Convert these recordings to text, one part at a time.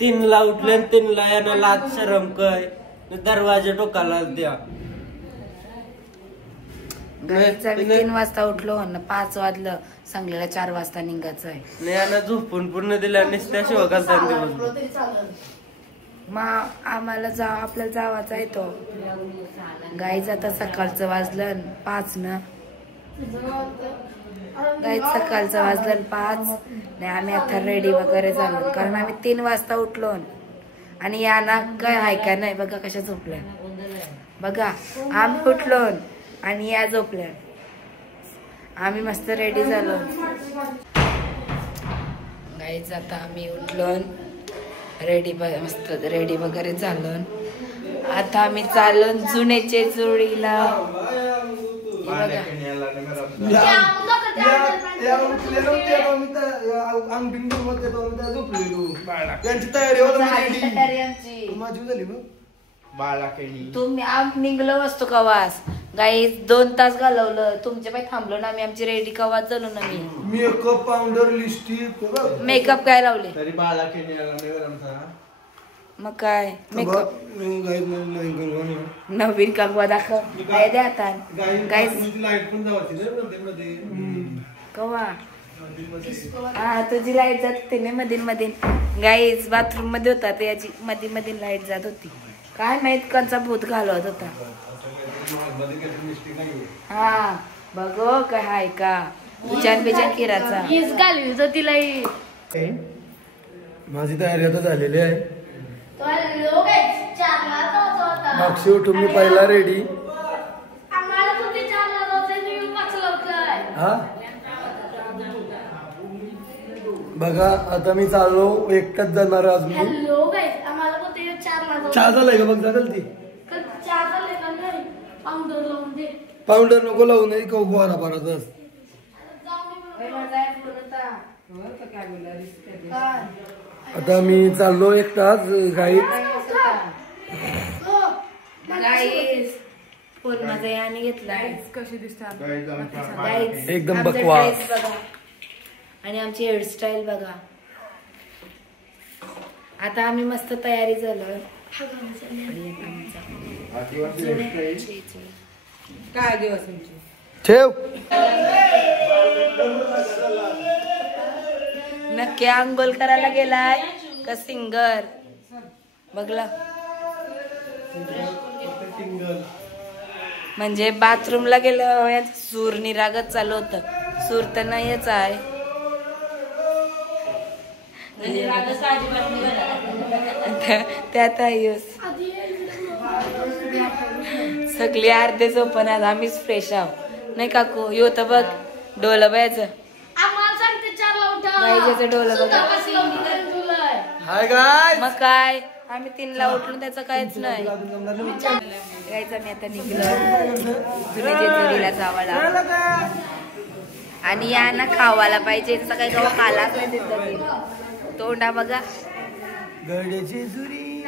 3ला उठले 3ला यानं लाज शरम काय दरवाजे टोकाला द्या. 3 वाजता उठलो ना 5 वाजलं सांगलेला 4 वाजता निघायचं आहे. यानं झोपून पूर्ण दिल्या त्याशिवाय घालतात दिवस. मग आम्हाला आपल्याला जावाचा येतो गाईच. आता सकाळचं वाजलं 5 ना गाईच सकाळचं वाजलं 5 नाही. आम्ही आता रेडी वगैरे झालो कारण आम्ही 3 वाजता उठलो आणि याना काय हाय का नाही बघा कशा झोपल्या बघा. आम्ही उठलो आणि या झोपल्या. आम्ही मस्त रेडी झालो गाईच. आता आम्ही उठलो रेडी मस्त रेडी वगैरे झालो. आता आम्ही चाललो जुनेचे चोळीला. तुम्ही निघलो असतो कवास गाई 2 तास घालवलं तुमच्या पाय थांबलो ना आम्ही. आमची रेडी कवाच झालो ना. मी मेकअप पावडर लिपस्टिक मेकअप काय लावले तरी बाळा केला मग काय मेकअप नवीन कागवा दाखव काय द्या आता कवा. हा तुझी लाईट जात होती ना मधीन मधीन गाईज बाथरूम मध्ये होता त्याची मधीन लाईट जात होती. काय माहित कंचा भूत घालवत होता. हा बघ काय हाय का विचार बिचार किराचा घालवी होती लाईट. माझी तयारी आता झालेली आहे. मागशी उठून मी पहिला रेडी. हा बघा आता मी चाललो एकटाच जाणार आज. मी चहा झालाय का बघ जागल ती पावडर नको लावू नये गोवारा पारातच. आता मी चाललो एकटाच गाईत. फोन माझा याने घेतला कशी दिसतात एकदम बकवास. आणि आमची हेअरस्टाईल बघा. आता आम्ही मस्त तयारी झालो. काय दिवस ठेव नक्की अंघोळ करायला गेलाय का सिंगर बघला. म्हणजे बाथरूमला गेलं सूर निरागत चालू होत. सूर तर नाहीच आहे. त्यात सगळी अर्धे झोपण आज आम्हीच फ्रेश आहोत नाही काकू. यो तर बघ डोलं बायचं डोलं बघ. मग काय आम्ही 3ला उठलो त्याचं काहीच नाही. गायचं मी आता निघलो जुनेजेजुरीला जावाला. आणि या ना खावायला पाहिजे तसं काही गावा खालाच नाही तिथं. तोंडा बघा गाईस रेडी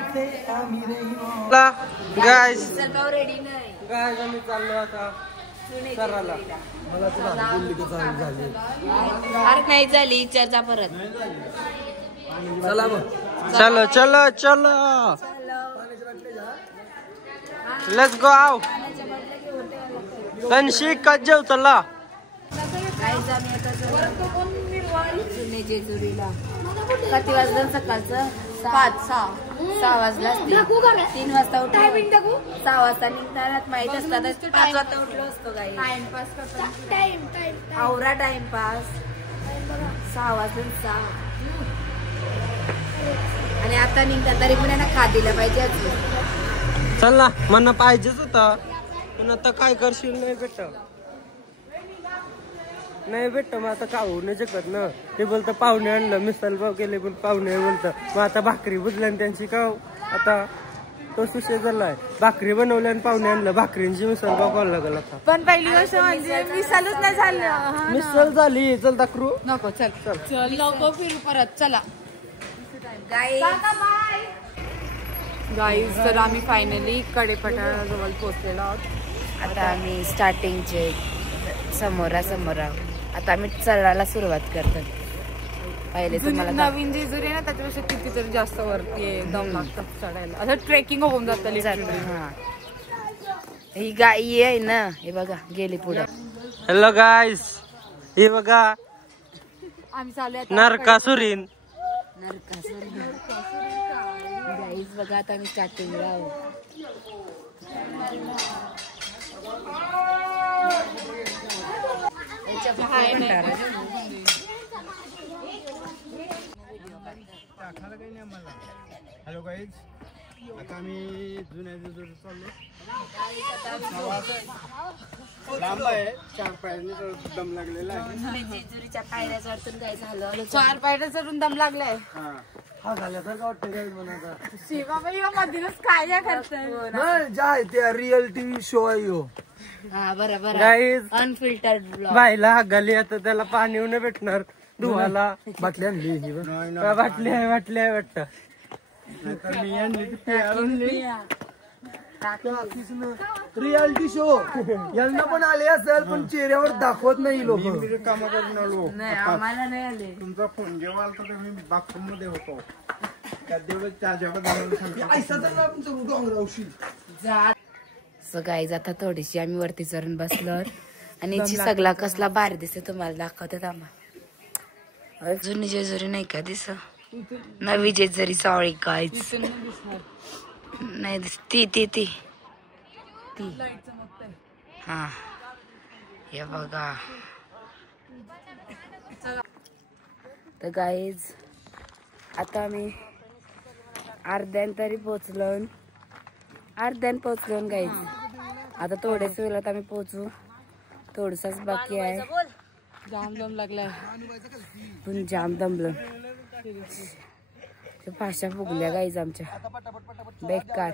नाही गाईस आम्ही चाललो आता सराला. अरे नाही झाली चर्चा परत. चला मग चलो चलो चलो लेट्स गो आव. तनशी कच जेव चला. जेजुरीला किती वाजलं सकाळचं 6 वाजला. 3 वाजता उठलो 6 वाजता निघणार माहित असतात 5 वाजता उठलो असतो. काही आवरा टाइमपास 6 वाजले 6 आणि आता निघतात तरी पण खा दिलं पाहिजे. चल ना मला पाहिजेच होता पण आता काय करशील. नाही भेटत मग आता खाऊ नाही शकत ना. ते बोलतं पाहुणे आणलं मिसल पाव केले पण पाहुणे बोलतं मग आता भाकरी बुजल्या त्यांची खाऊ. आता तो सुशे झालाय भाकरी बनवल्या आणि पाहुणे आणलं भाकरींची मिसल पाव खायला लागल. आता पण पहिली गोष्ट म्हणजे मिसलच नाही झालं. मिसल झाली चल दाखरू नको चल चल चल नको फिरू परत चला. गाईज तर आम्ही फायनली कडेपठाराजवळ पोहोचलेलो आहोत. आता आम्ही स्टार्टिंगचे समोरासमोर आहोत. आता आम्ही चढायला सुरुवात करतो. पहिले तुम्हाला नवीन जेजुरी आहे ना त्याच्यापेक्षा कितीतरी जास्त वरती आहे, दम लागतात चढायला. असं ट्रेकिंग होऊन जातं literally. हा ही गाई आहे ना, हे बघा गेली पुढे. हॅलो गाईस, हे बघा आम्ही चालू नरकासुरीन. गाईज बघा आता आम्ही स्टार्टिंगला आहोत. हॅलो गाईज, आता आम्ही जुन्या जेजुरी चाललो. लांब आहे, 4 पायऱ्यांनी दम लागलेला आहे. जेजुरीच्या पायऱ्या चढून काय झालं, 4 पायऱ्या चढून दम लागलाय. हा झाल्यासारखं वाटतं काय म्हणाचा. शिवाबाई मधूनच काय करताय? ज्या आहे त्या रिअल टीव्ही शो आहे ह्यो. हा बरोबर गाईज अनफिल्टर्ड ब्लॉग. बायला हागाली आता त्याला पाणी नाही भेटणार धुवाला. बाटली आणली ही बघ. बाटली आहे वाटतं. रियालिटी शो यांना पण आले असेल पण चेहऱ्यावर दाखवत नाही लोक. काम करून आलो. नाही आम्हाला नाही आले. तुमचा फोन जेव्हा आला तर मी बाथरूम मध्ये होतो. त्यात तेवढं चार्जर सो गाईज आता थोडीशी आम्ही वरती चढून बसलो आणि जी सगळा कसला भारी दिसते तुम्हाला दाखवते थांबा. जुनी जेजुरी नाही का दिस, नवी जेजुरी सॉरी गाईज नाही दिसती ती हा हे बघा. तर गाईज आता आम्ही अर्ध्यान तरी पोचलो गाईज. आता थोड्याच वेळात आम्ही पोचू, थोडसाच बाकी आहे. जाम दम लागलाय, पण जाम दमलं. भाषा फुगल्या गाईज आमच्या बेकार.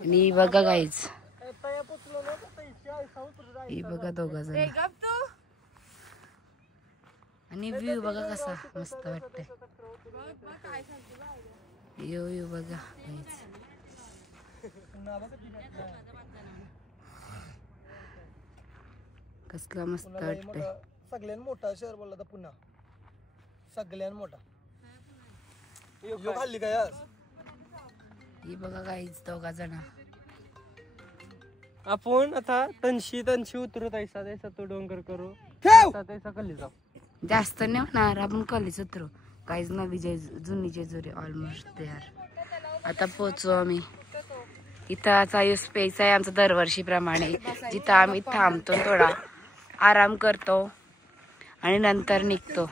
आणि बघा गाईज, ही बघा 2 जण आणि व्ह्यू बघा कसा मस्त वाटतंय. यो बघा गाईज, कसला मस्त वाटतंय. सगळ्यात मोठा शहर बोलला तर पुन्हा सगळ्यात मोठा. खाल्ली काय आज ही बघा गाईज 2 जण. आपण आता तनशी उतरत ऐसा तो डोंगर करू तैसा कल्ली जाऊ. जास्त नाही होणार, आपण कॉलेज उतरू. काहीच नवी जुनी जेजुरी ऑलमोस्ट तयार. आता पोचू आम्ही. इथं यूज स्पेस आहे आमचा दरवर्षीप्रमाणे, जिथं आम्ही थांबतो, थोडा आराम करतो आणि नंतर निघतो.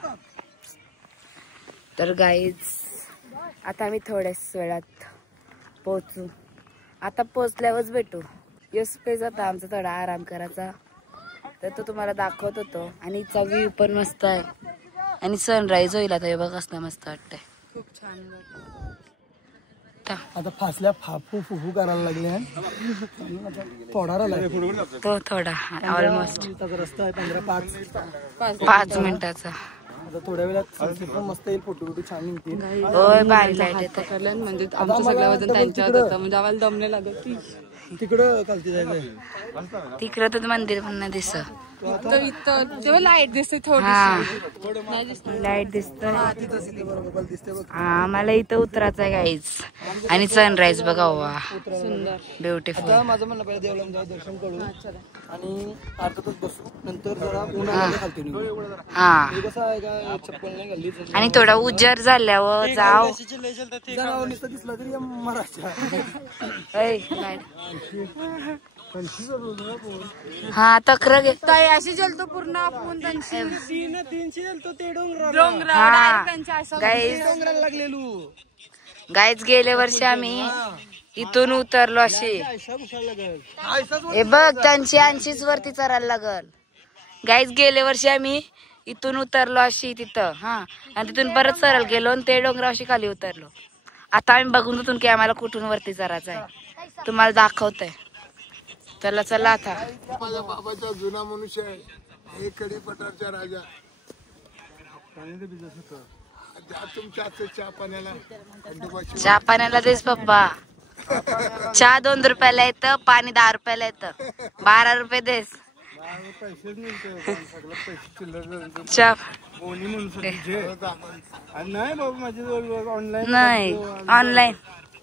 तर गाईज आता आम्ही थोड्याच वेळात पोचू. आता पोचल्यावरच भेटू. यूज स्पेस आता आमचा थोडा आराम करायचा, तर तो तुम्हाला दाखवत होतो. आणि इथचा व्ह्यू पण मस्त आहे आणि सनराईज होईल आता. हे बघा कसं मस्त वाटतंय, खूप छान. आता फासल्या फुफू करायला लागले. थोडा तो थोडा ऑलमोस्ट रस्ता आहे 5 मिनिटाचा. आता थोड्या वेळात मस्त येईल, फोटो छान निघतील. होय भारी लाईट येते. म्हणजे आमचं सगळं वजन त्यांच्यावर होतं, म्हणजे आम्हाला दम नाही लागत. तिकडं खालती जायचंय. तिकडं तर मंदिर पण नाही दिसत. तेव्हा लाईट दिसते थोडी, लाईट दिसतोय. मला इथं उतरायचं आहे गाईज. आणि सनराईज बघा वा, सुंदर ब्युटिफुल. माझं म्हणणं पहिलं देवला दर्शन करू आणि अर्धातच बसू, नंतर जरा उन्हाळ्यात खालती निघू. हा कसं आहे का, चप्पल नाही घालली आणि थोडा उजेड झाल्यावर जाव. नुसतं दिसला तरी मराठा. हा तक्र घे. अशी जलतो पूर्ण आपण गाईज गेल्या वर्षी आम्ही इथून उतरलो अशी. हे बघ त्यांची 80 वरती चढायला लागल. गाईज गेल्या वर्षी आम्ही इथून उतरलो अशी तिथं, हा, आणि तिथून परत सरळ गेलो आणि ते डोंगराशी खाली उतरलो. आता आम्ही बघून होतो की आम्हाला कुठून वरती चढायचं आहे, तुम्हाला दाखवतंय. चला चला आता. माझ्या बाबाचा जुना मनुष्य आहे, एक कडी पठारचा राजा. चहा पाण्याला देस पप्पा. चहा 2 रुपयाला येतं, पाणी 10 रुपयाला येतं. 12 रुपये देस. पैसेच मिळते सगळं पैसे चिल्लर चा कोणी म्हणून जे आणि नाही बाबा माझ्याजवळ ऑनलाईन नाही ऑनलाईन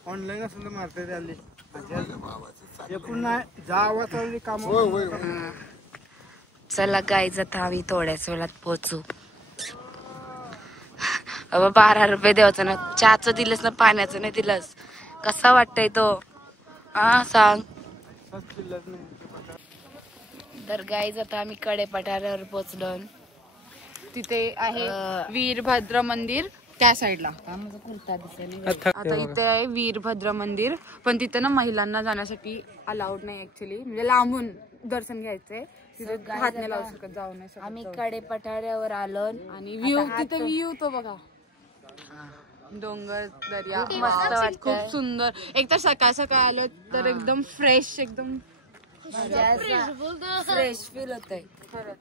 ऑनलाईन असलं मारते आली हे पुन्हा जावा चालली काम. चला गाईज आता आम्ही थोड्याच वेळात पोहोचू. अबा 12 रुपये द्यायचं ना, चहाचं दिलंस ना, पाण्याचं नाही दिलंस. कसा वाटतंय तो हा सांग. तर गाईज आता आम्ही कडे पठारावर पोहोचलो. तिथे आहे वीरभद्र मंदिर त्या साईडला. आता इथे आहे वीरभद्र मंदिर, पण तिथे ना महिलांना जाण्यासाठी अलाउड नाही ऍक्च्युली, म्हणजे लांबून दर्शन घ्यायचंय. तिथे हात नाही लावू शकत, जाऊ नाही शकत. आम्ही कडे पठारावर आलो आणि व्ह्यू तिथे व्ह्यू तो बघा, डोंगर दर्या मस्त वाटतंय. खूप सुंदर. एक तर सकाळ सकाळ आलो तर एकदम फ्रेश, एकदम फ्रेश फील होतंय खरंच.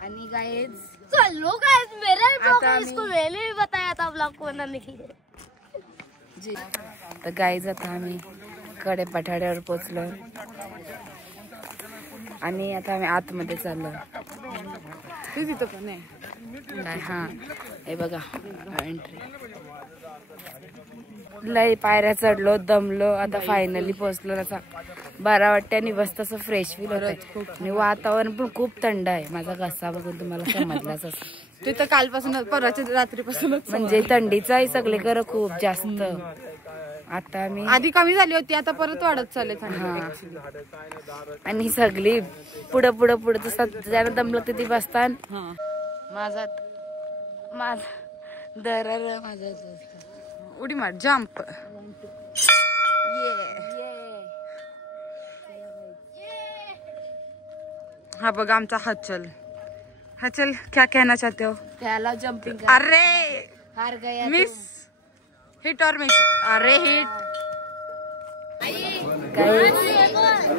आणि गाईज चलो गाइस, मेरा ब्लॉग है, इसको मैंने भी बताया था ब्लॉग बनाने के लिए. तर गाईज आता आम्ही कडे पठारावर पोहोचलो आणि आता आम्ही आतमध्ये चाललो. ते तिथं पण आहे. काय हा हे बघा एंट्री. लय पायऱ्या चढलो, दमलो, आता फायनली पोहोचलो. आता बरा वाटतं आणि बस तसं फ्रेश फील होत. आणि वातावरण पण खूप थंड आहे. माझा घसा बघून तुम्हाला समजलाच असं. तिथं कालपासून परवाच्या रात्रीपासूनच म्हणजे थंडीचं आहे सगळीकडे खूप जास्त. आता आम्ही आधी कमी झाली होती, आता परत वाढत चालले थंडी. आणि सगळी पुढं पुढं पुढं तसं ज्यानं दमलं तिथे बसतात. माझा दर माझा उडी मार, जंप. हा बघा आमचा हचल. हचल क्या कहना चाहते हो? त्याला जंपिंग अरे हार गया मिस, हिट और मिस. अरे हिट.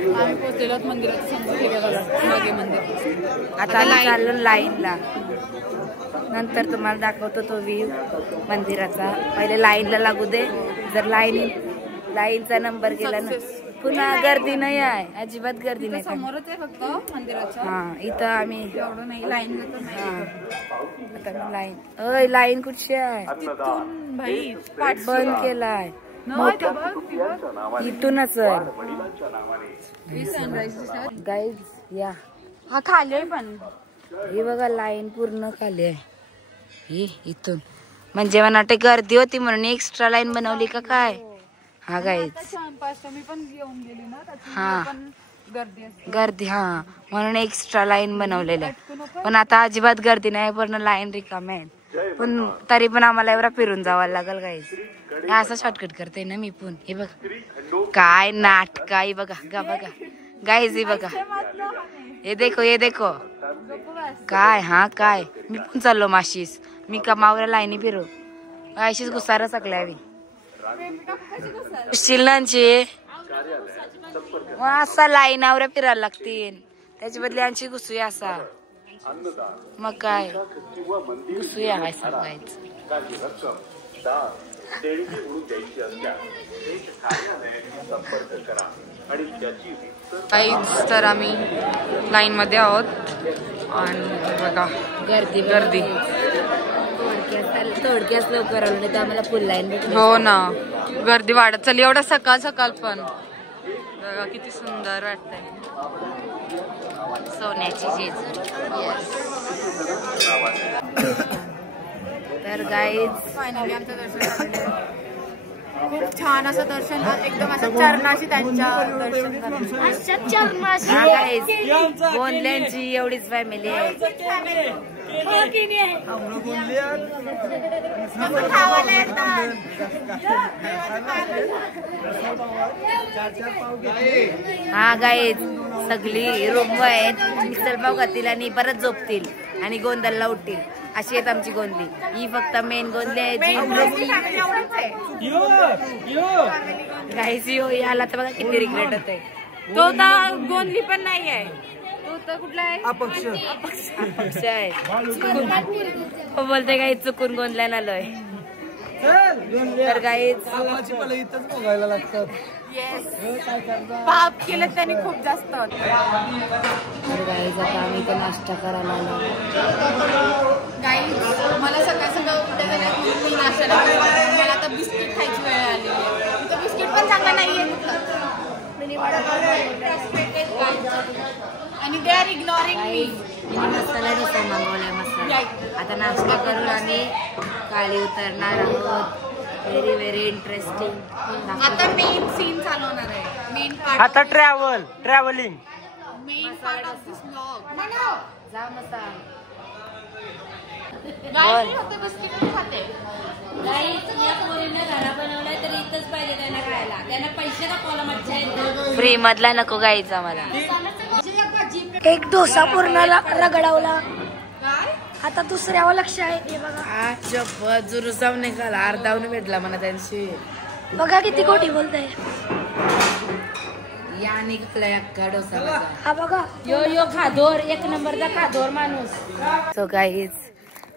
आम्ही पोहोचलेलो मंदिरात समोर. हे बघा मागे मंदिर. आता आम्ही चाललो लाईनला. नंतर तुम्हाला दाखवतो तो व्ह्यू मंदिराचा. पहिले लाईनला लागू दे. जर लाईनचा नंबर गेला ना, पुन्हा गर्दी नाही आहे, अजिबात गर्दी नाही. समोरच आहे फक्त मंदिराच्या. हा इथं आम्ही एवढं नाही लाईन. आता लाईन लाईन कुठची आहे? भाई बंद केलाय. इथूनच गाईज या. हा खाली आहे पण. हे बघा लाईन पूर्ण खाली आहे. हे इथून म्हणजे मला वाटते गर्दी होती म्हणून एक्स्ट्रा लाईन बनवली का काय. हा गाईज मी पण घेऊन गेली ना, हा पण गर्दी असते. गर्दी हा म्हणून एक्स्ट्रा लाईन बनवलेल्या. पण आता अजिबात गर्दी नाही, पूर्ण लाईन रिकामी आहे. पण तरी पण आम्हाला एवढा फिरून जावं लागेल गाईज. असं शॉर्टकट करते ना मी पण. हे बघा काय नाटका. हे बघा गा बघा गाईज. हे बघा हे देखो हे देखो काय. हा काय मी पण चाललो माशीस. मी कमावऱ्या लाईनी फिरू अशीच घुसारा सकल्यावी शिल्लांची. असा लाईनावर फिरायला लागतील. त्याच्या बदली आमची घुसूया असा. मग काय घुसूया काय सांगायचं. काहीच तर आम्ही लाईन मध्ये आहोत आणि बघा गर्दी गर्दी. थोडक्यात लवकर आलो नाही तर आम्हाला फुल लाईन भेटली. हो ना, गर्दी वाढत चालली. एवढा सकाळ सकाळ पण बघा किती सुंदर वाटतंय. सोन्याची चीज. तर गाईज फायनली आमचं दर्शन झालं. खूप छान असं दर्शन, एकदम असं चरणाशी त्यांच्या दर्शन झालं. गोंदल्यांची एवढीच फॅमिली आहे. हा गाईज सगळी रूम आहेत. मिसळ पाव खातील आणि परत झोपतील आणि गोंदलला उठतील. अशी आहेत आमची गोंदली. ही फक्त मेन गोंदली आहे जी गाईज यो याला तर बघा किती रिग्रेट होत आहे. तो तर गोंदली पण नाही आहे. तो तर कुठला आहे? अपक्ष आहे. बोलते काही चुकून गोंदल्याला आलोय. तर गाईज कामाची मला इथंच बघायला लागतात. पाप केलं त्यांनी खूप जास्त. तर गाईज आता आम्ही इथे नाश्ता करायला आलो. गाईज मला सकाळ सकाळ उठायचं नाही म्हणून मी नाश्ता नाही करत. मला आता बिस्किट खायची वेळ आलेली आहे. तो बिस्किट पण चांगला नाहीये आणि they are ignoring me. Masala dosa मागवलाय मसाला. आता नाश्ता करून आम्ही खाली उतरणार आहोत. Very very interesting. आता मेन सीन चालू होणार आहे. Main part. आता travelling main part of this vlog. जा मसाला. गाईज फक्त बिस्किट खाते. फ्री मधला नको गाईचा मला. एक डोसा पूर्ण रगडवला. आता दुसऱ्यावर लक्ष आहे. हे बघा जुरूस जाऊन निघाला. अर्धावून भेटला मला त्यांची. बघा किती खोटी बोलताय. या निघाला अख्खा डोसा. हा बघा यो खादोर. एक नंबरचा खादोर माणूस. सो गाईज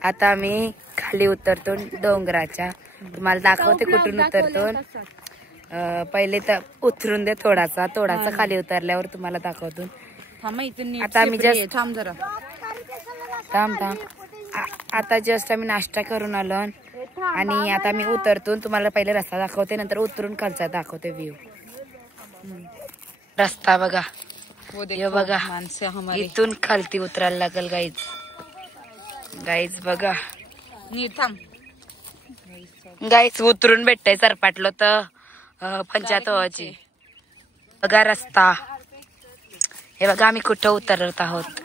आता मी खाली उतरतो डोंगराच्या. तुम्हाला दाखवते कुठून उतरतो. पहिले तर उतरून दे थोडासा खाली उतरल्यावर तुम्हाला दाखवतो. आता आम्ही जस्ट थांब आता जस्ट आम्ही नाश्ता करून आलो आणि आता मी उतरतो. तुम्हाला पहिले रस्ता दाखवते नंतर उतरून खालचा दाखवते व्ह्यू. रस्ता बघा. बघा इथून खालती उतरायला लागल गाईज बघा. नीट थांब. गाईज उतरून भेटतय सरपाटलो तर पंचायतची. बघा रस्ता. हे बघा आम्ही कुठं उतरत आहोत.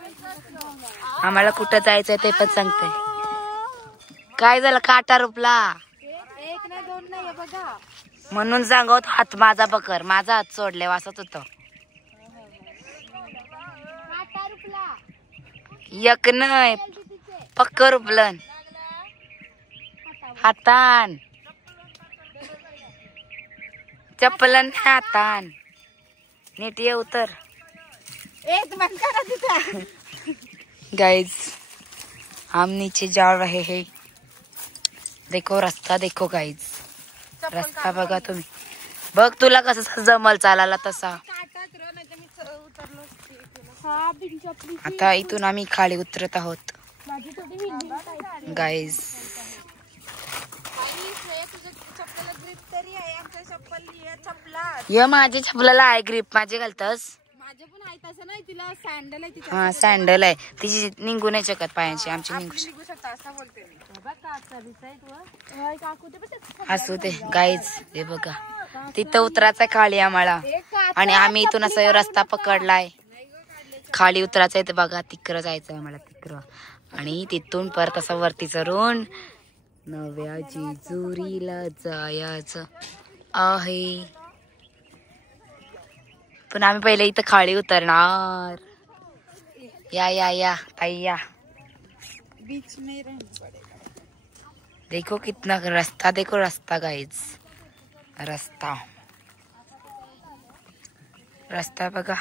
आम्हाला कुठं जायचंय ते पण सांगते. काय झालं काटा रुपला म्हणून सांगत हात माझा पकर. माझा हात सोडले वासत होत. एक नाही पक्क रुपलन हातान. चप्पलन हातान. नीट ये उतर. गाइज हम नीचे जा रहे हैं. देखो रास्ता देखो गाइज. रस्ता बघा तुम्ही. बघ तुला कसं जमल चालायला तसा. आता इथून आम्ही खाली उतरत आहोत गाइज. ये माझ्या चप्पलाला आहे ग्रिप. माझे घालतस. हा सँडल आहे. तिची निघू नाही शकत पायांची. आमची निघू शकत. असू दे गाईज. हे बघा तिथं उतरायचा खाली आम्हाला आणि आम्ही इथून असं रस्ता पकडलाय. खाली उतरायचं आहे. बघा तिकडं जायचंय आम्हाला तिकडं. आणि तिथून परत असं वरती चढून नव्या जेजुरीला जायचं आहे. पण आम्ही पहिले इथं खाली उतरणार. या या या ताई या. बीच में रहना पड़ेगा. देखो कितना रास्ता. देखो रास्ता गाइज. रस्ता बघा.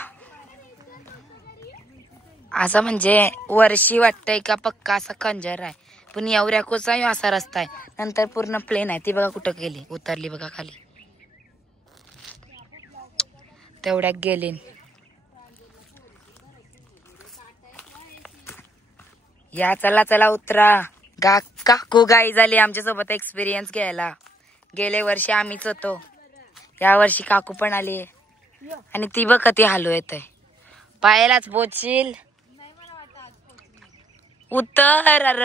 असं म्हणजे वर्षी वाटतंय का पक्का असा खंजर आहे. पण एवढ्या कोचा असा रस्ता आहे. नंतर पूर्ण प्लेन आहे. ती बघा कुठं गेली. उतरली बघा खाली. तेवढ्यात गेली. या चला चला उतरा. काकू गाई झाली आमच्या सोबत एक्सपिरियन्स घ्यायला. गेले वर्षी आम्हीच होतो. या वर्षी काकू पण आली आणि ती बघ कधी हालू येत. पायालाच पोचशील. उतर अर.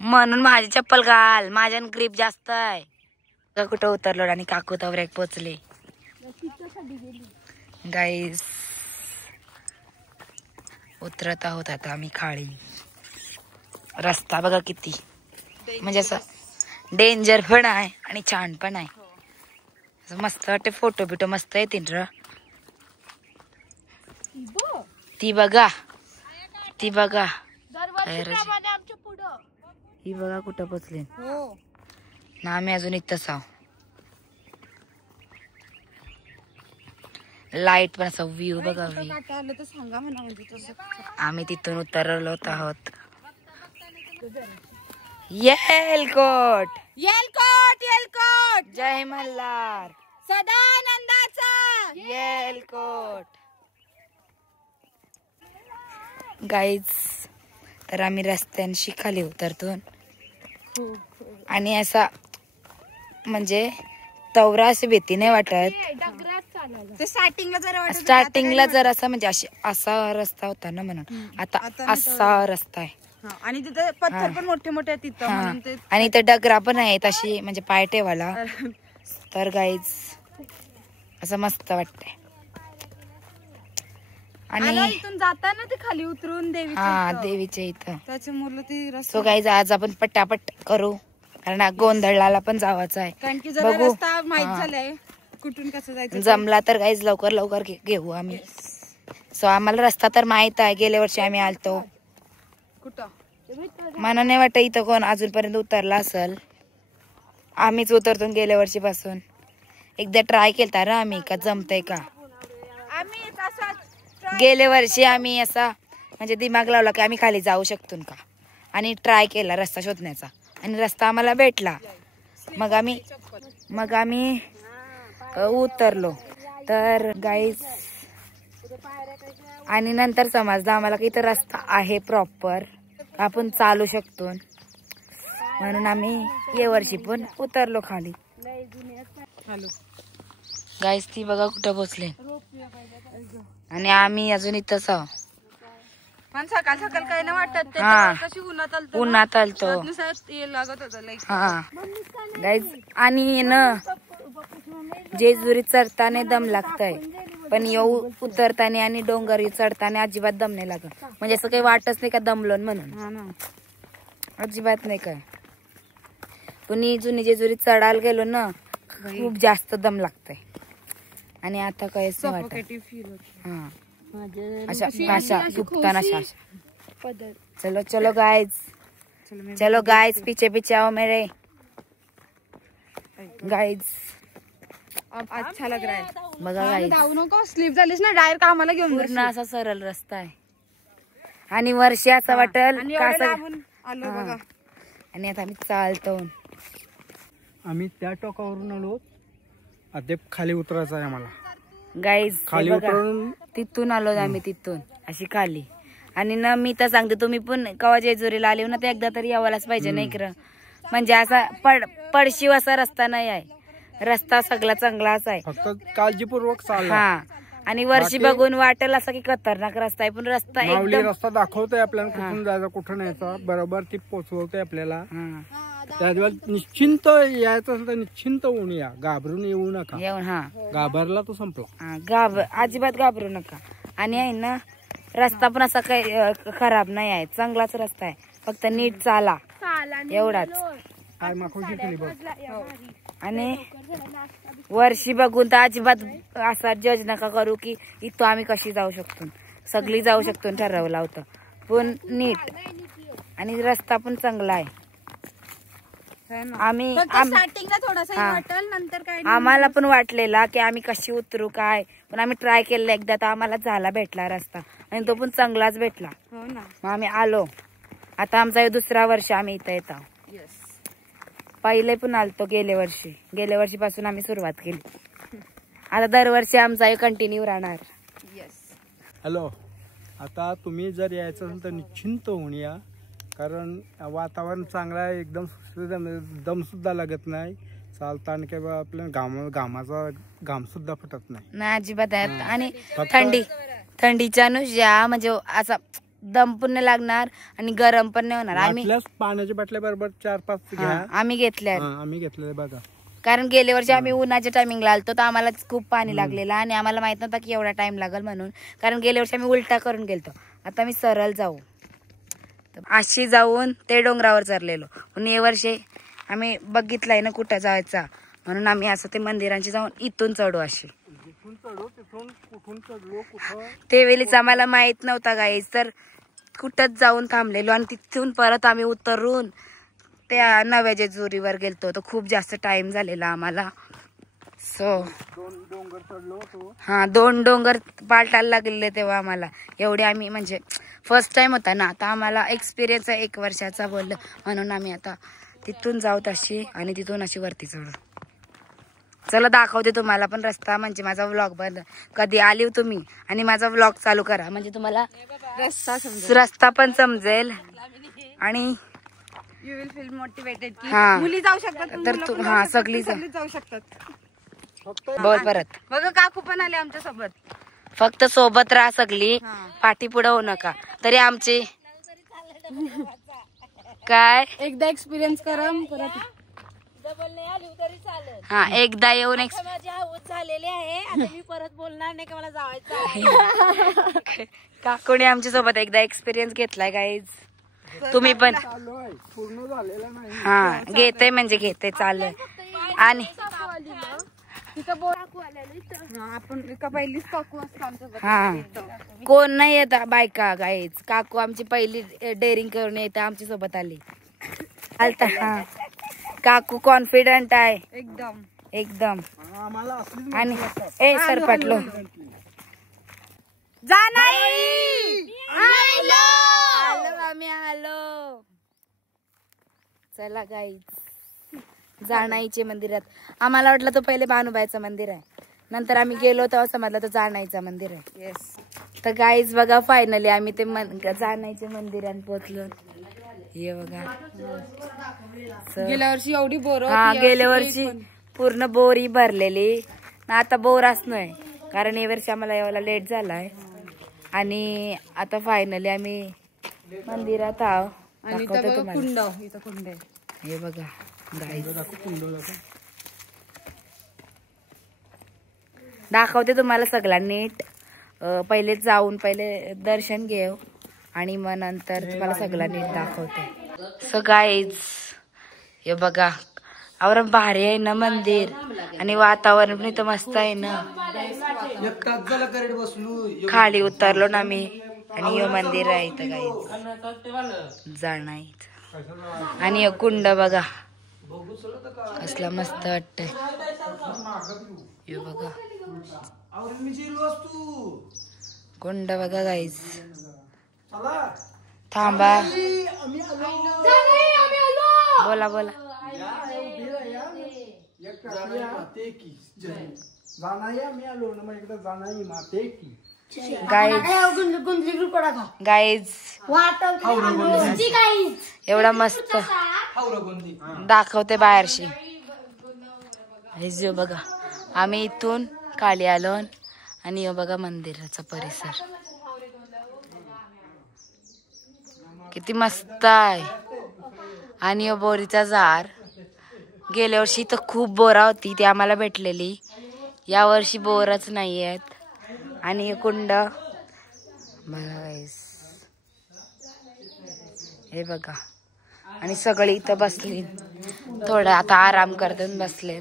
म्हणून माझी चप्पल घाल. माझ्या ग्रीप जास्त आहे. कुठं उतरलो आणि काकू तवर एक पोचले गाईज. उतरत आहोत आता आम्ही खाली. रस्ता बघा किती म्हणजे असं डेंजर पण आहे आणि छान पण आहे. असं मस्त वाटते. फोटो बिटो मस्त येतील र. ती बघा ही बघा कुठं पोचले ना. आम्ही अजून इथंच आहो. लाईट पण असं व्ह्यू बघा. आम्ही तिथून उतरलो आहोत. येलकोट येलकोट येलकोट जय मल्हार सदानंदाचा येलकोट. गाईज तर आम्ही रस्त्यांशी खाली उतरतो आणि असा म्हणजे तवरा अशी भीती नाही वाटत. ते स्टार्टिंगला जरा वाटत होतं, स्टार्टिंगला जर असा म्हणजे असा रस्ता होता ना म्हणून आता असा रस्ता आहे. हा, आणि तिथे पत्थर पण मोठे मोठे आहेत तिथं हा. म्हणून ते आणि इथे डगरा पण आहेत अशी म्हणजे पाय ठेवायला. तर गाईज असं मस्त वाटतंय. आणि आणि इथून जाताना ते खाली उतरून हा देवीच्या इथं. त्याच्यामुळे ती रस्ता सो गाईज आज आपण पटापट करू कारण गोंधळाला पण जावाचं आहे. कारण की जरा बघू. रस्ता माहित हा. झालाय कुठून कसं जायचं. जमला तर गाईज लवकर लवकर घेऊ आम्ही. सो आम्हाला रस्ता तर माहित आहे. गेल्या वर्षी आम्ही आलतो. कुठं मला नाही वाटत इथं कोण अजूनपर्यंत उतरला असेल. आम्हीच उतरतो गेल्या वर्षीपासून. एकदा ट्राय केलता ना आम्ही का जमतंय का. आम्ही असं गेल्या वर्षी आम्ही असा म्हणजे दिमाग लावला की आम्ही खाली जाऊ शकतो का आणि ट्राय केला रस्ता शोधण्याचा आणि रस्ता आम्हाला भेटला. मग आम्ही उतरलो. तर गाईज आणि नंतर समजलं आम्हाला की इथं रस्ता आहे प्रॉपर आपण चालू शकतो म्हणून आम्ही या वर्षी पण उतरलो खाली. गाईज ती बघा कुठं पोचले आणि आम्ही अजून इथंच आहो. पण सकाळ सकाळ काही नाही वाटत. हा. कशी उन्हात आलतो उन्हात आलतो. लागत होतं लाईक. हा गाईज आणि न जेजुरी चढताना दम लागतंय पण येऊ उतरताना आणि डोंगरी चढताना अजिबात दम नाही लागत. म्हणजे असं काही वाटच नाही का दमलोन म्हणून. अजिबात नाही काय. कुणी जुनी जेजुरी चढायला गेलो ना खूप जास्त दम लागतंय आणि आता काहीच नाही वाटत. हा अशा दुखताना चलो चलो गाइज पीछे पीछे आओ मेरे गाइज. अच्छा लग रहा है. बघा गाइज धावू नको स्लिप झालीस ना डायरेक्ट आम्हाला घेऊन पूर्ण असा सरळ रस्ता आहे आणि वर्षी असं वाटल का असं. आलो बघा. आणि आता आम्ही चालतो. आम्ही त्या टोकावरून आलो. अद्याप खाली उतरायचं आहे आम्हाला. गाईज खाली उतरून तिथून आलो आम्ही तिथून अशी खाली. आणि ना मी तर सांगते तुम्ही पण कवा जेजुरीला आले ना ते एकदा तरी यावायलाच पाहिजे नाही खरं. म्हणजे असा पडशिव असा रस्ता नाही आहे. रस्ता सगळा चांगलाच आहे फक्त काळजीपूर्वक चालला. हा आणि वर्षी बघून वाटेल असं की खतरनाक रस्ता आहे पण रस्ता माऊली एकदम रस्ता दाखवतोय आपल्याला कुठून जायचं कुठून यायचं बरोबर ती पोचवते आपल्याला. त्यावेळेस निश्चिंत यायचं असेल तर निश्चिंत होऊन या. घाबरून येऊ नका. येऊन हा घाबरला तो संपला. अजिबात घाबरू नका. आणि आहे ना रस्ता पण असा काही खराब नाही आहे चांगलाच रस्ता आहे. फक्त नीट चाला एवढाच. काय माखवशी केली बघ. आणि वर्षी बघून तर अजिबात असा जज नका करू की इथं आम्ही कशी जाऊ शकतो. सगळी जाऊ शकतो ठरवलं होतं पण नीट आणि रस्ता पण चांगला आहे. आम्ही स्टार्टिंगला थोडासा वाटेल नंतर काय आम्हाला पण वाटलेला की आम्ही कशी उतरू काय पण आम्ही ट्राय केलं एकदा तर आम्हाला झाला भेटला रस्ता आणि तो पण चांगलाच भेटला. हो ना. मग आम्ही आलो. आता आमचा हे दुसरा वर्ष आम्ही इथं येतो. पहिले पण आलतो गेल्या वर्षीपासून आम्ही सुरुवात केली. आता दरवर्षी आमचा कंटिन्यू राहणार. हॅलो आता तुम्ही जर यायचं असेल तर निश्चिंत होऊन या कारण वातावरण चांगलं आहे. एकदम दम सुद्धा लागत नाही चालताना किंवा आपल्या घामाचा घाम सुद्धा फुटत नाही अजिबात आहे. आणि फक्त थंडीच्या नुसार म्हणजे असा दम पण नाही लागणार आणि गरम पण नाही होणार. आम्ही पाण्याच्या बाटल्या बरोबर 4-5 घ्या. आम्ही घेतल्या आम्ही घेतलेले बघा. कारण गेल्या वर्षी आम्ही उन्हाच्या टायमिंगला आलतो तर आम्हाला खूप पाणी लागलेलं आणि आम्हाला माहित नव्हता की एवढा टाइम लागेल म्हणून. कारण गेल्या वर्षी आम्ही उलटा करून गेलतो. आता आम्ही सरळ जाऊ अशी जाऊन ते डोंगरावर चढलेलो पण या वर्षी आम्ही बघितलंय ना कुठं जायचा म्हणून आम्ही असं ते मंदिरांची जाऊन इथून चढू. अशी ते वेळीच आम्हाला माहित नव्हता गाईज तर कुठंच जाऊन थांबलेलो आणि तिथून परत आम्ही उतरून त्या नव्या जेजुरीवर गेलतो. तर खूप जास्त टाइम झालेला आम्हाला. सो 2 डोंगर पालटायला लागलेले तेव्हा आम्हाला. एवढे आम्ही म्हणजे फर्स्ट टाइम होता ना, आता आम्हाला एक्सपिरियन्स आहे 1 वर्षाचा बोललं, म्हणून आम्ही आता तिथून जाऊ तशी आणि तिथून अशी वरती चढू. चला दाखवते तुम्हाला पण रस्ता, म्हणजे माझा व्लॉग बंद कधी आली तुम्ही आणि माझा व्लॉग चालू करा, म्हणजे तुम्हाला रस्ता पण समजेल आणि यू विल फील मोटिवेटेड की हा. मुली जाऊ शकतात तर हा सगळी जाऊ शकतात. बोल परत. बघा काकू पण आले आमच्या सोबत. फक्त सोबत राहा सगळी, पाठी पुढे होऊ नका. तरी आमचे काय एकदा एक्सपिरियन्स करा परत. हा एकदा येऊन माझी हाऊस झालेली आहे. आता मी परत बोलणार नाही का मला जावायचं. काकूने आमच्या सोबत एकदा एक्सपिरियन्स घेतलाय गाईज. तुम्ही पण हा घेते म्हणजे घेते चाललंय. आणि आपण पहिलीच काकू असतो आमच्यासोबत. हा कोण नाही येत बायका गाईज. काकू आमची पहिली डेअरिंग करून येते आमच्या सोबत आली. आलता हा काकू कॉन्फिडंट आहे एकदम एकदम. आणि ए सर पाटलो आम्ही आलो. चला गाईज जाणाईचे मंदिरात. आम्हाला वाटलं तो पहिले भानुबाईचं मंदिर आहे, नंतर आम्ही गेलो तेव्हा समजलं तो जाणाईचं मंदिर आहे. येस. तर गाईज बघा फायनली आम्ही ते जाणाईच्या मंदिरात पोहोचलो. हे बघा गेल्या वर्षी एवढी बोर. हा गेल्या वर्षी पूर्ण बोरी भरलेली ना, आता बोराच नाही कारण या वर्षी आम्हाला यायला लेट झालाय. आणि आता फायनली आम्ही मंदिरात आहो. दाखवतो तुम्हाला. हे बघा दाखवते तुम्हाला सगळं नीट. पहिले जाऊन पहिले दर्शन घेऊ आणि मग नंतर तुम्हाला सगळं नीट दाखवते. सो गाईज हे बघा और भारी आहे ना मंदिर आणि वातावरण पण इथं मस्त आहे ना. खाली उतरलो ना मी आणि हे मंदिर आहे इथं गाईज जाणार. आणि हे कुंड बघा कसला मस्त वाटतंय. हे बघा कुंड बघा गाईज. थांबा बोला बोला. गाईज एवढा मस्त दाखवते बाहेरशी. हे बघा आम्ही इथून खाली आलो आणि हे बघा मंदिराचा परिसर किती मस्त आहे. आणि बोरीचा झाड गेल्या वर्षी तर खूप बोरा होती ती आम्हाला भेटलेली. या वर्षी बोरच नाही आहेत. आणि कुंड हे बघा आणि सगळे इथं बसले थोडं आता आराम करतात बसले.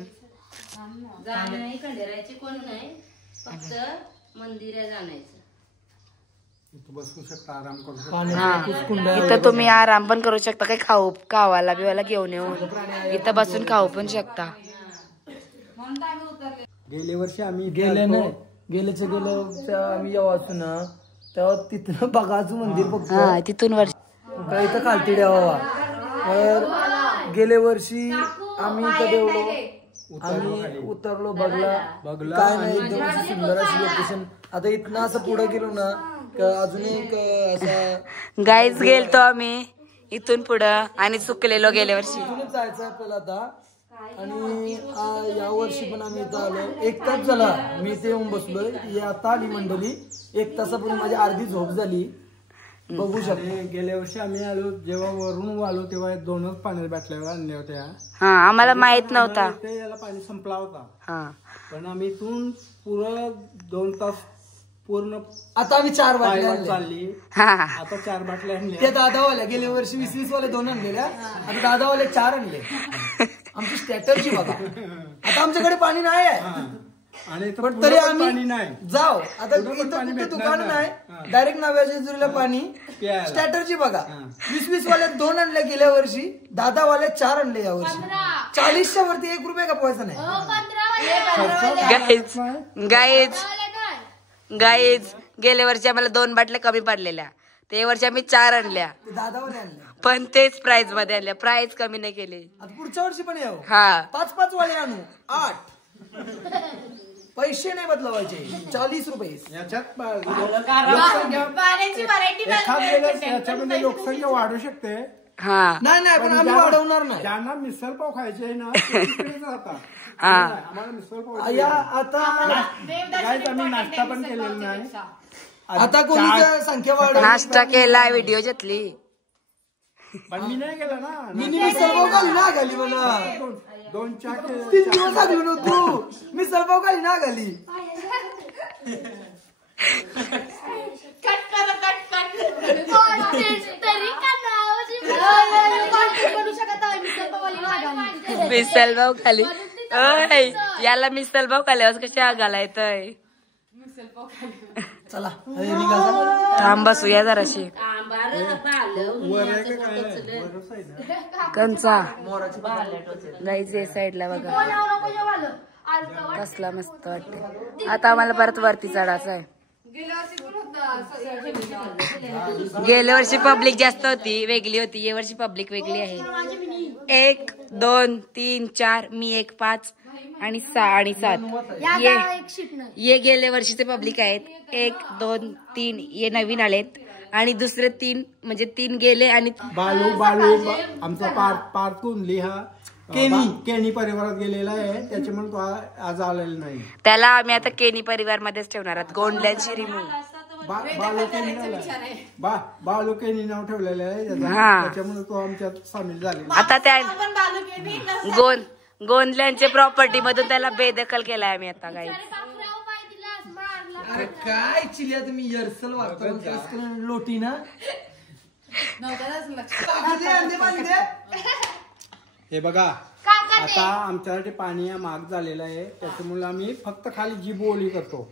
इथं तुम्ही आराम पण करू शकता. काही खावाला बिवाला घेऊन येऊन इथं बसून खाऊ पण शकता. गेल्या वर्षी आम्ही गेल्याच्या आम्ही जेव्हा ना तेव्हा तिथं बघायचं मंदिर बघतो तिथून वर्ष इथं खालती द्यावा. तर गेल्या वर्षी आम्ही इथं देवलो आम्ही उतरलो बघला काय नाही एकदम सुंदर अशी लोकेशन. आता इथनं असं पुढे गेलो ना अजून एक असा गाईज गेलतो आम्ही इथून पुढं आणि चुकलेलो गेल्या वर्षी. इथूनच जायचं आपल्याला आता. आणि या वर्षी पण आम्ही इथं आलो. 1 तास झाला मी इथे येऊन बसलोय. आता आली मंडळी 1 तासापूर्वी माझी अर्धी झोप झाली. बघू शकतो. गेल्या वर्षी आम्ही आलो जेव्हा वरून आलो तेव्हा 2च पाण्याच्या बाटल्या आणल्या होत्या. हा आम्हाला माहित नव्हता याला पाणी संपला होता. हा पण आम्ही इथून पुरं 2 तास पूर्ण आता आम्ही 4 बाटल्या चालली. हा आता 4 बाटल्या आणल्या. त्या दादावाल्या गेल्या वर्षी 20-20 वाले 2 आणलेल्या. आता दादावाले 4 आणले. आमची स्ट्रॅटर्जी बघा. आता आमच्याकडे पाणी नाही आहे आणि पण तरी आम्ही पाणी नाही जाऊ. आता इथं दुकान नाही डायरेक्ट नव्या जेजुरीला पाणी. स्ट्रॅटर्जी बघा 20-20 वाले 2 आणले गेल्या वर्षी. दादावाले 4 आणले या वर्षी. 40च्या वरती 1 रुपये का पैसा नाही. गाईज गेल्या वर्षी आम्हाला 2 बाटल्या कमी पडलेल्या, ते वर्षी आम्ही 4 आणल्या, पण तेच प्राइस मध्ये आणल्या, प्राइस कमी नाही केली. पुढच्या वर्षी पण येऊ. हा 5 वाले आणू. 8 पैसे नाही बदलवायचे. 40 रुपये. याच्यामध्ये लोकसंख्या वाढू शकते. हा नाही पण आम्ही वाढवणार नाही. ज्यांना मिसळ पाव खायचे ना आम्हाला मिसळ पाव आता आम्ही नाश्ता पण केलेला नाही. आता कोणी संख्या वाढ नाश्ता केला, व्हिडिओ घेतली, पण मी नाही केला ना. मी मिसळ पाव खाली ना घाली म्हणा. 2-4 3 दिवस आधी म्हणून तू मिसळ पाव खाली ना घाली. मिसल भाऊ खाली. याला मिसल भाऊ खाली कशा घालायचंय. चला थांब बसूया जराशी. कंचा गाईचे साईडला बघा कसला मस्त वाटते. आता आम्हाला परत वरती चढायचं आहे. गेल्या वर्षी पब्लिक जास्त होती, वेगळी होती. या वर्षी पब्लिक वेगळी आहे. 1 2 3 4 मी 1 5 आणि 6 आणि 7 ये गेल्या वर्षीचे पब्लिक आहेत. 1 2 3 ये नवीन आलेत आणि दुसरे 3 म्हणजे 3 गेले. आणि बालू आमचा पारतून लिहा केनी परिवारात गेलेला आहे, त्याच्यामुळे तो आज आलेला नाही. त्याला आम्ही आता केनी परिवार मध्येच ठेवणार आहोत. गोंडल्यांची रिमूव्ह बालू केनी नाव ठेवलेलं आहे, त्याच्यामुळे तो आमच्यात सामील झालेला. आता त्या गोंदल्यांच्या प्रॉपर्टी मधून त्याला बेदखल केलाय आम्ही आता. काही काय चिल्या तुम्ही यर्सल वागता लोटी ना. हे बघा आता आमच्यासाठी पाणी महाग झालेलं आहे, त्याच्यामुळे आम्ही फक्त खाली जी बोली करतो.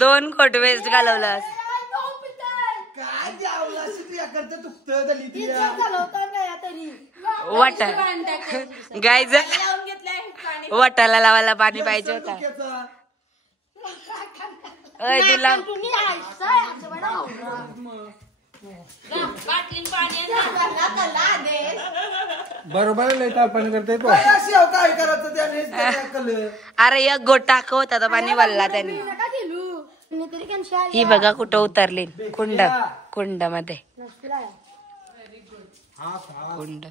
2 खोट वेस्ट घालवलास. वटाला लावायला पाणी पाहिजे होता. तुला बरोबर पाणी करते तो. अरे एक गोट टाक होता तर पाणी वळला त्याने. ही बघा कुठं उतरली. कुंड मध्ये कुंड.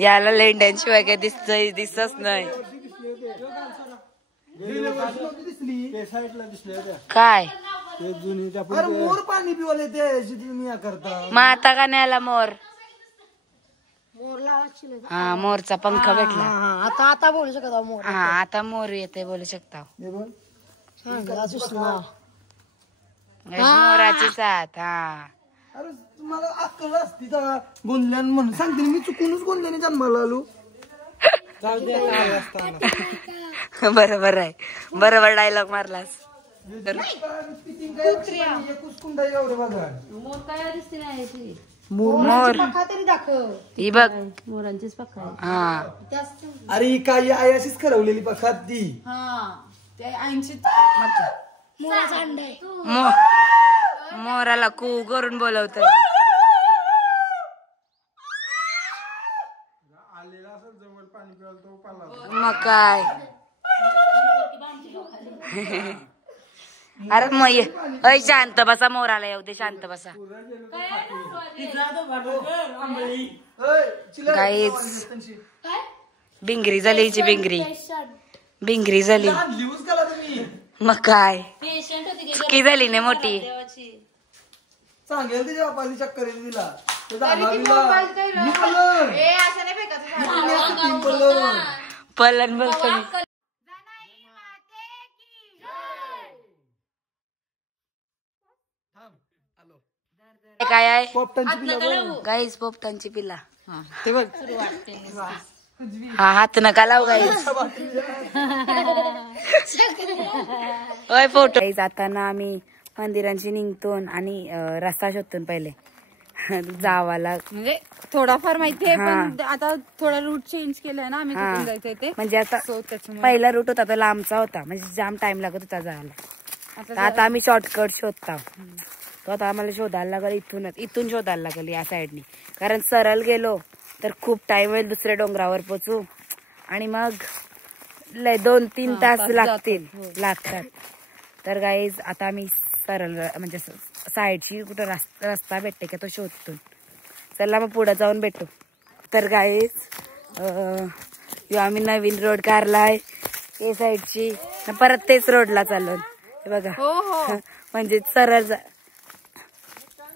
याला लेंड्यांशिवाय काय दिसत नाही. काय मोर पाणी पिवाले ते तुम्ही करता. मग आता का न्यायला मोर. हा मोरचा पंख भेटला. आता बोलू शकता मोर. हा आता मोर येते बोलू शकता. मोराची साथ. हा अरे तुम्हाला अक्कल असती तर गोंधल्यान म्हणून सांगते मी चुकूनच गोंधल्याने जन्माला आलो. बरोबर आहे. बरोबर डायलॉग मारलास. मोर ही बघ मोरांचीच पक्का. हा अरे ही काही आई अशीच खरवलेली पखात ती. मोराला कू करून बोलवत. मग काय. अरे मग शांत बसा. मोराला येऊ दे. शांत बसा. गाईच बिंगरी झाली हिची. बिंगरी झाली. मग काय चुकी झाली नाही मोठी. सांगेल तिच्या बापाची चक्कर दिला. पलन बघतो. काय आहे गाईस पोपटांची पिला. हा हात नका लावू गाईस. होय फोटो. जाताना आम्ही मंदिरांची निघतो आणि रस्ता शोधतो पहिले. जावाला म्हणजे थोडाफार माहिती आहे, पण आता थोडा रूट चेंज केलाय ना आम्ही, कुठून जायचंय ते. म्हणजे आता So त्याच्यामुळे पहिला रूट होता तो लांबचा होता, म्हणजे जाम टाइम लागत होता जायला. आता आम्ही शॉर्टकट शोधता. तो आता आम्हाला शोधायला लागल इथून शोधायला लागल या साईडनी, कारण सरळ गेलो तर खूप टाइम होईल, दुसऱ्या डोंगरावर पोचू आणि मग 2-3 तास लागतात. तर गाईज आता आम्ही सरळ म्हणजे साईडची कुठं रस्ता भेटते का तो शोधतो. चला मग पुढे जाऊन भेटू. तर गाईज आम्ही नवीन रोड काढलाय ए साईडची, परत तेच रोडला चाललो बघा. म्हणजे सरळ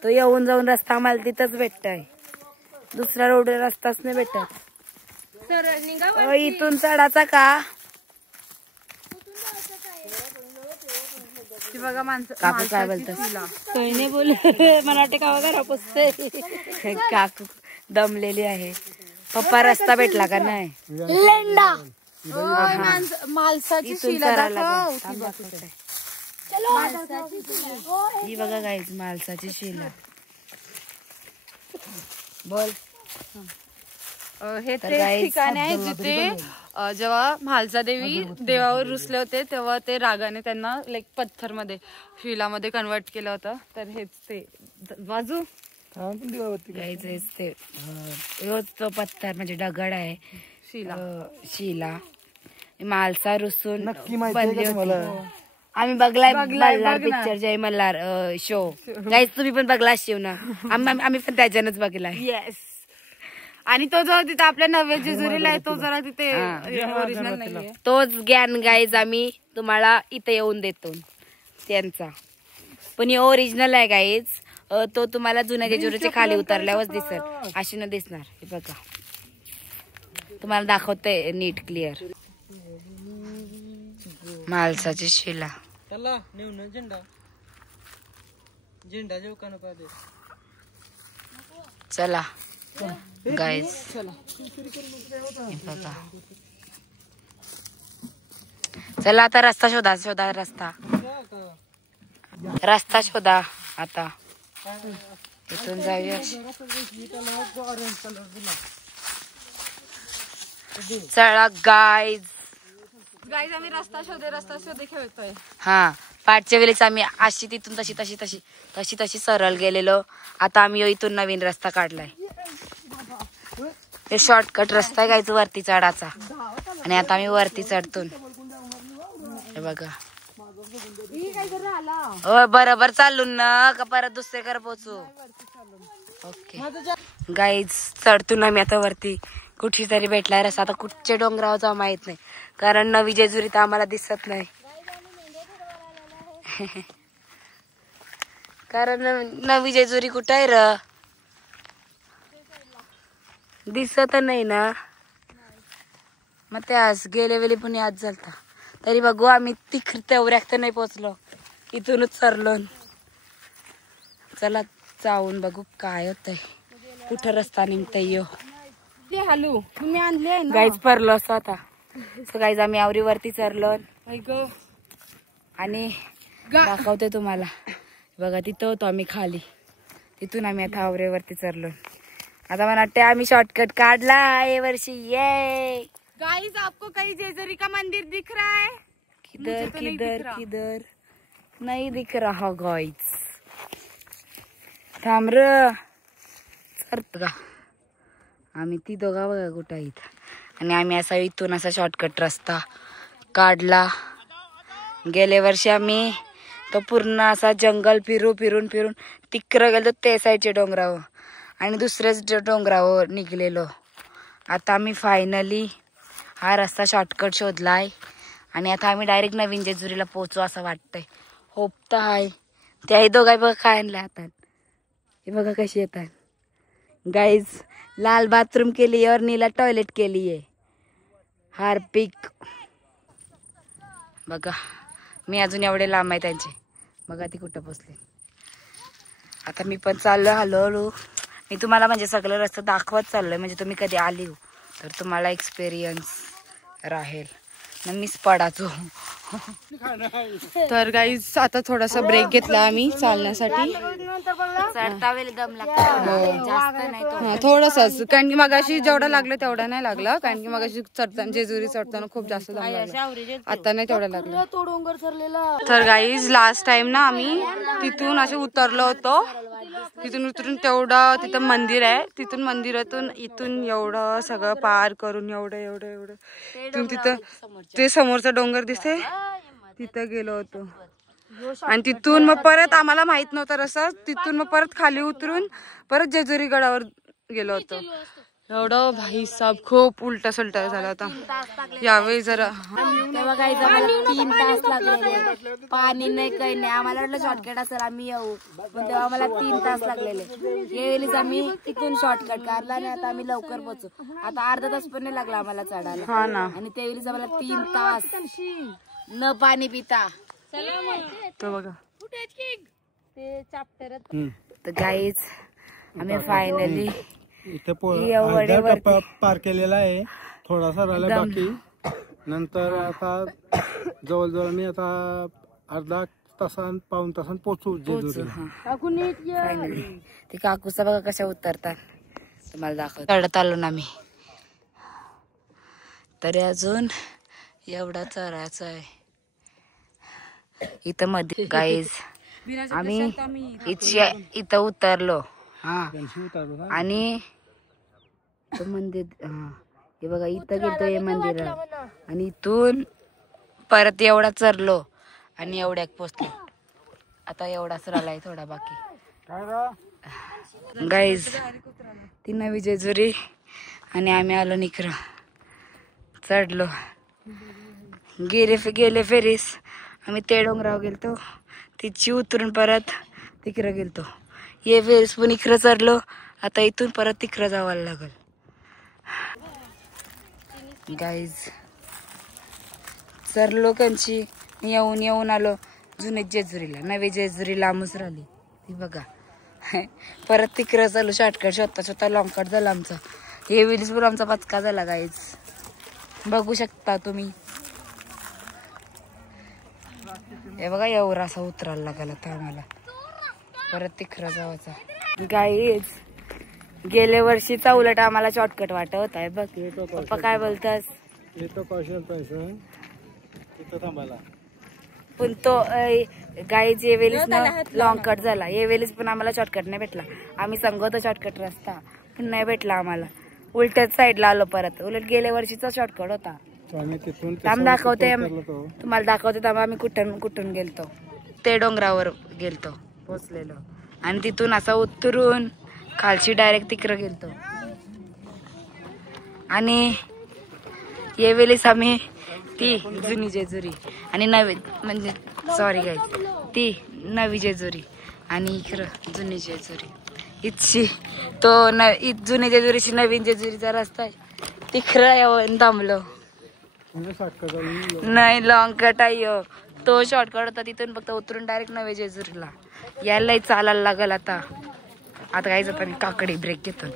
तो येऊन जाऊन रस्ता आम्हाला तिथंच भेटतोय, दुसऱ्या रोड रस्ताच नाही भेटत. इथून चढाचा का बघा माणसं. काकू काय बोलतात नाही बोल मला वाटते का वगैरे पुसते. काकू दमलेली आहे. पप्पा रस्ता भेटला का नाही? मालसाची शिला दाखव. ही बघा गाईज मालसाची शिला. बोल. हे ते ठिकाण आहे जिथे जेव्हा म्हालसा देवी देवावर रुसले होते तेव्हा ते रागाने त्यांना लाईक पत्थर मध्ये शिलामध्ये कन्वर्ट केलं होतं. तर हेच ते बाजू गाईज ते तो पत्थर म्हणजे दगड आहे शिला मालसा रुसून बनली होती. आम्ही बघलाय मल्हार पिक्चर जय मल्हार शो. गाईज तुम्ही पण बघला शिव ना, आम्ही पण त्याच्यानंच बघलाय. येस. आणि तो जो तिथे आपल्या नव्या जेजुरीला आहे तो जरा तिथे ओरिजिनल नाहीये. तोच ज्ञान गाईज आम्ही तुम्हाला इथे येऊन देतो त्यांचा, पण हे ओरिजिनल आहे गाईज. तो तुम्हाला जुन्या जेजुरीच्या खाली उतरल्यावरच दिसेल, अशी न दिसणार. हे बघा तुम्हाला दाखवते नीट क्लिअर. मालसाची शिला. चला गाईज बघा. चला आता रस्ता शोधा रस्ता शोधा आता. इथून जाऊया. चला गाईज आम्ही रस्ता शोधे खेळतोय. हा पाठच्या वेळेस आम्ही अशी तिथून तशी सरळ गेलेलो. आता आम्ही इथून नवीन रस्ता काढलाय. हे शॉर्टकट रस्ता आहे गायचं वरती चढाचा, आणि आता आम्ही वरती चढतो. हे बघा बरोबर चाललो ना का परत दुसरीकडे पोहोचू. ओके गाईज चढतो आम्ही आता वरती. कुठे तरी भेटलाय रस्ता. आता कुठच्या डोंगरावर जाऊ माहित नाही, कारण नवी जेजुरी तर आम्हाला दिसत नाही. कारण नवी जेजुरी कुठं आहे र, दिसत नाही ना. मग ते आज गेले वेळी पण याद झालता. तरी बघू आम्ही तेवढ्यात तर नाही पोचलो, इथूनच सरलो. चला जाऊन बघू काय होतंय, कुठं रस्ता निघतय. यो हॅलो तुम्ही आणले गाईज परलो असं आता. सो गाईज आम्ही आवरीवरती चरलो आणि दाखवते तुम्हाला. बघा तिथं होतो आम्ही खाली, तिथून आम्ही आता आवरेवरती चरलो. आता मला वाटतं आम्ही शॉर्टकट काढला ये वर्षी. ये गाइस आपको कहीं जेजुरी का मंदिर दिख रहा है? किधर किधर किधर नहीं दिख रहा गाइस. थांब र सरत का आम्ही ती दोघा बघा कुठं आहेत. आणि आम्ही असा इथून असा शॉर्टकट रस्ता काढला. गेल्या वर्षी आम्ही तो पूर्ण असा जंगल फिरून तिकडं गेलो ते साईडच्या डोंगरावर आणि दुसऱ्याच डोंगरावर निघलेलो. आता आम्ही फायनली हा रस्ता शॉर्टकट शोधलाय आणि आता आम्ही डायरेक्ट नवीन जेजुरीला पोहोचू असं वाटतंय. होप तर आहे. त्याही दोघा बघा काय आणल्या हातात. हे बघा कशी येतात गाईज. लाल बाथरूम के लिए और नीला टॉयलेट के लिए. हार्पिक बघा मी अजून एवढे लांब आहे त्यांचे. बघा ती कुठं पोचले. आता मी पण चाललो हळूहळू. मी तुम्हाला म्हणजे सगळं रस्ता दाखवत चाललोय, म्हणजे तुम्ही कधी आली हो तर तुम्हाला एक्सपिरियन्स राहील. मग मीच पडाचो तर गाईज आता थोडासा ब्रेक घेतला आम्ही चालण्यासाठी. चढता वेळी दम लागतो जास्त नाही तो. थोडंसंच, कारण की मगाशी जेवढा लागलं तेवढा नाही लागला, कारण की मगाशी चढताना जेजुरी चढताना खूप जास्त दम लागला, आता नाही तेवढा लागला. तो डोंगर ठरलेला. तर गाईज लास्ट टाइम ना आम्ही तिथून असे उतरलो होतो, तिथून उतरून तेवढं तिथं मंदिर आहे, तिथून मंदिरातून इथून एवढं सगळं पार करून एवढं तिथून तिथं ते समोरचा डोंगर दिसते तिथं गेलो होतो. आणि तिथून मग परत आम्हाला माहित नव्हतं रस्ता, तिथून मग परत खाली उतरून परत जेजुरी गडावर गेलो होतो. एवढं भाई साहेब खूप उलटा सुलटा झाला होता यावेळी जरा. तेव्हा काही आम्हाला 3 तास लागलेले, पाणी नाही काही नाही. आम्हाला वाटलं शॉर्टकट असेल आम्ही येऊ, पण तेव्हा आम्हाला 3 तास लागलेले. यावेळीच आम्ही तिथून शॉर्टकट काढला आणि आता आम्ही लवकर पोहोचू. आता अर्धा तास पण नाही लागला आम्हाला चढायला. हा ना. आणि त्यावेळीच आम्हाला 3 तास न पाणी पिता. तो बघा. तर गाईज आम्ही फायनली इथे अर्धा टप्पा पार केलेला आहे, थोडासा राहिला बाकी. नंतर आता जवळजवळ मी आता अर्धा तासान पाऊण तासान पोहोचू जेजुरीला. फायनली ते काकूचा बघा कशा उतरतात तुम्हाला दाखवतो. चढत आलो ना मी, तरी अजून एवढा चढायचा आहे. इथं मध्ये गाईज आम्ही इथं उतरलो आणि मंदिर, हे बघा इथं गेलतो हे मंदिर, आणि इथून परत एवढा चरलो आणि एवढ्याक पोचलो. आता एवढाच राहिलाय थोडा बाकी. गाईज ती नवी जेजुरी आणि आम्ही आलो निखरा, चढलो. गेले फेरीस आम्ही ते डोंगरावर गेलतो, तिची उतरून परत तिकडं गेलतो. ये फेरीस पण इकडं चढलो. आता इथून परत तिकडं जावं लागल. गाईज चरलो कंची, येऊन आलो जुने जेजुरीला. नवी जेजुरी लांबच राहिली ती बघा. परत तिकडं चालू शॉर्टकट स्वतः लॉंग कट झाला आमचा. हे वेळीच पण आमचा पचका झाला गाईज, बघू शकता तुम्ही. हे बघा एवढा असा उतरायला लागला तर आम्हाला परत तिकडं जावाचा. गाईज गेल्या वर्षीचा उलट आम्हाला शॉर्टकट वाटत होता. बघ पप्पा काय बोलतास. पण तो गाईज येवेलीस ना लॉंग कट झाला. येवेलीस पण आम्हाला शॉर्टकट नाही भेटला. आम्ही सांगतो शॉर्टकट रस्ता पण नाही भेटला आम्हाला. उलट्याच साईडला आलो परत. उलट गेल्या वर्षीचा शॉर्टकट होता. दाखवते तुम्हाला दाखवते तेव्हा आम्ही कुठून गेलतो. ते डोंगरावर गेलतो पोचलेलो आणि तिथून असा उतरून खालची डायरेक्ट तिकडं गेलतो. आणि यावेळेस आम्ही ती जुनी जेजुरी आणि नवी म्हणजे सॉरी गाईज ती नवी जेजुरी आणि इकडं जुनी जेजुरी. इथची तो जुनी जेजुरीची नवीन जेजुरीचा रस्ता आहे तिकडं येऊन थांबलो. नाही लॉंग कट आहे तो शॉर्टकट होता. तिथून फक्त उतरून डायरेक्ट नवे जेजुरीला यायलाही चालायला लागल. आता काहीच पण काकडी ब्रेक घेतो.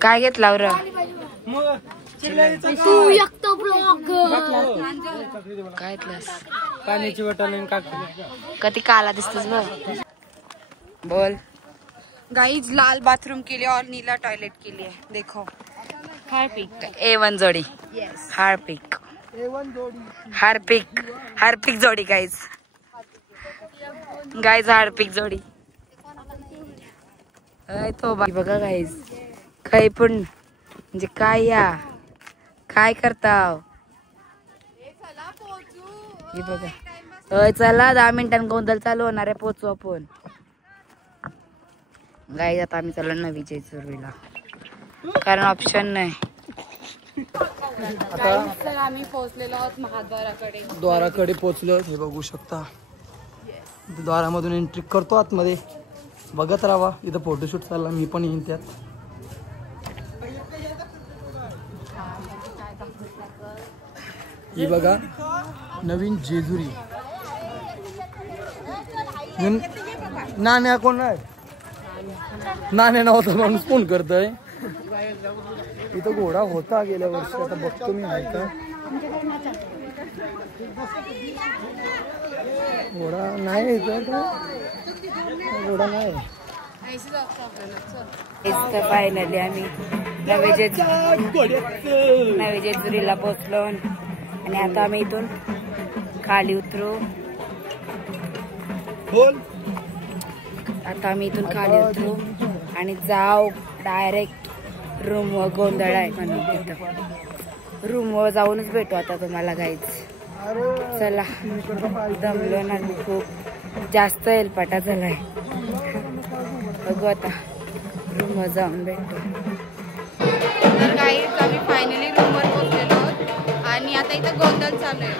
काय घेतला वर काय पाण्याची बॉटल काकडी कधी काला दिसतोस बघ. बोल. गाइस लाल बाथरूम के लिए और नीला टॉयलेट के लिए देखो हार्पिक A1 जोड़ी. हार्पिक जोड़ी गाइस हार्पिक जोडी. तो बघा गाइस काही पण म्हणजे काय करताव हे बघा. चला 10 मिनिटांनी गोंधळ चालू होणार आहे. पोचू आपण गाइस. आता आम्ही चाललो नवी जेजुरीला कारण ऑप्शन नाही. आता आम्ही पोहोचलेलो आहोत महाद्वाराकडे. द्वाराकडे पोहोचलो हे बघू शकता. द्वारामधून एंट्री करतो आतमध्ये. बघत राहा इथं फोटोशूट चालला. मी पण येईन त्यात. ही बघा नवीन जेजुरी. नाण्या कोण आहे. नाण्या नव्हता माणूस फोन करतोय. इथं घोडा होता गेल्या वर्षी. आता बघतो मी आहे का घोडा नाही घोडा नाही. फायनली आम्ही नवे जेजुरीला पोहोचलो आणि आता आम्ही इथून खाली उतरू. आणि जाऊ डायरेक्ट रूमवर. गोंधळ आहे म्हणून तिथं रूमवर जाऊनच भेटू आता तुम्हाला गाईच. चला दमलो ना मी खूप जास्त हेलपाटा झालाय. बघू आता रूमवर जाऊन भेटू. तर गाईज आम्ही फायनली रूमवर पोहोचलेलो आहोत आणि आता इथं गोंधळ चालू आहे.